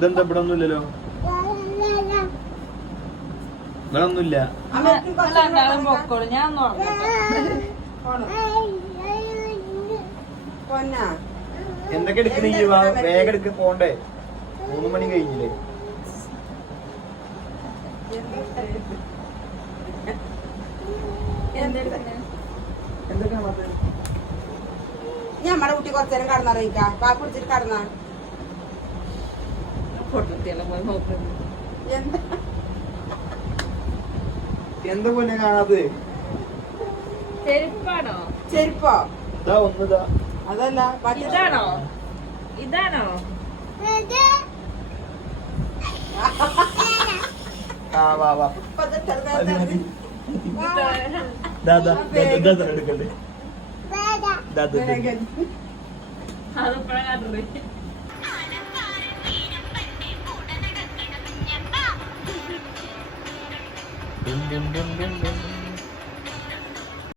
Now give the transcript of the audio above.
ഇതെന്താ ഇവിടെ ഒന്നുമില്ലല്ലോ, ഇവിടെ ഒന്നുമില്ല. എന്തൊക്കെ എടുക്കണേ? വേഗം എടുക്ക, പോണ്ടേ? 3 മണി കഴിഞ്ഞില്ലേ? ഞാൻ നമ്മുടെ കുട്ടി കുറച്ചേരം കടന്നറിയിക്കാം. പാ കുടിച്ചിട്ട് കടന്ന എന്താ പോലെ കാണാത്? ചെരുപ്പാണോ? ചെരുപ്പോ? ഇതാ ഒന്നതാ. അതല്ല, ഇതാണോ? ഇതാണോ? ആ വാ വാ. എടുക്കണ്ടേ? അതെപ്പോഴാ കണ്ടത്? Dum dum dum dum dum.